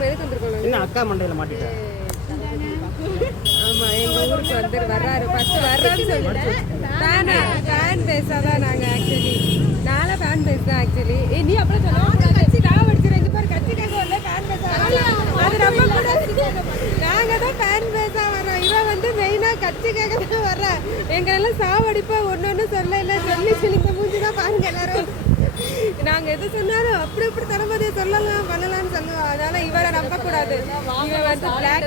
நம்ம எதுக்கு வந்திருக்கோம்? என்ன அக்கா மண்டையில மாட்டிட்டேன். ஆமா, எங்க ஊருக்கு வந்து வர்றாரு. ஃபர்ஸ்ட் வர்றான்னு சொல்லிட்டு ஃபேன் பேஸாதான் நாங்க ஆக்சுவலி. நாளை ஃபேன் பேஸ் தான் ஆக்சுவலி. நீ அப்படியே சொல்லுவோம் கட்சி நான் படிச்சிருக்கேன். இந்த மாதிரி கட்சி கேட்க வரல, ஃபேன் பேஸா அது நம்ம கூட நாங்க தான் ஃபேன் பேஸா வர்றோம். இவன் வந்து மெயினா கட்சி கேட்க தான் வர்றா. எங்க எல்லாம் சாவடிப்பா ஒன்னு சொல்ல இல்லை சொல்லி இந்த மூஞ்சி தான் பாருங்க எல்லாரும். நாங்க எது சொன்னாலும் அப்படி இப்படி தளபதியை சொல்லலாம் பண்ணலாம்னு சொல்லுவோம். அதனால இவரை நம்ப கூடாது. இவன் வந்து பிளாக்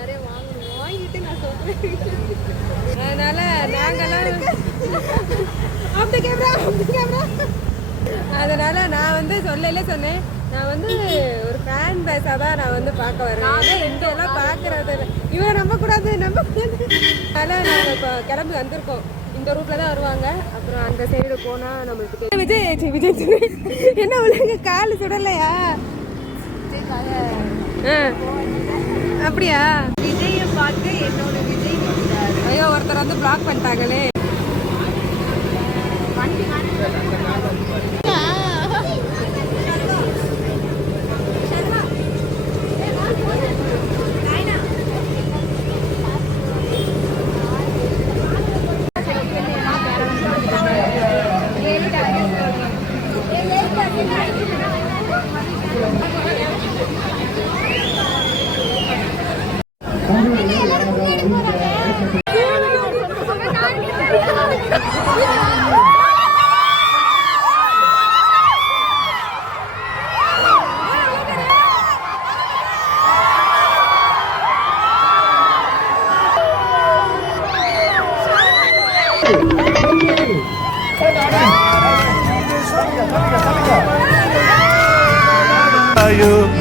நிறைய வாங்கிட்டு நான் சொல்றேன். அதனால நாங்கெல்லாம் அப்படி கேமரா அதனால நான் வந்து சொல்லல சொன்னேன். நான் வந்து ஒரு ஃபேன் பேஸா தான் நான் வந்து பார்க்க வரேன். இங்க எல்லாம் பாக்குறது இவரை நம்ப கூடாது அதனால நாங்க இப்போ கிளம்பி வந்திருக்கோம். இந்த ரூட்ல தான் வருவாங்க. அப்புறம் அந்த சைடு போனா நம்மளுக்கு விஜய் என்ன உள்ள கால் சுடலையா? அப்படியா? விஜய பார்த்து என்னோட விஜய் ஐயோ ஒருத்தர் வந்து பிளாக் பண்ணிட்டாங்களே.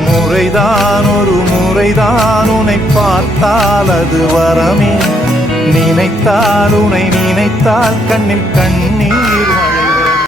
முறைதான் ஒரு முறைதான் உன்னை பார்த்தால் அது வரமே, நினைத்தால் உன்னை நினைத்தால் கண்ணில் கண்ணீர்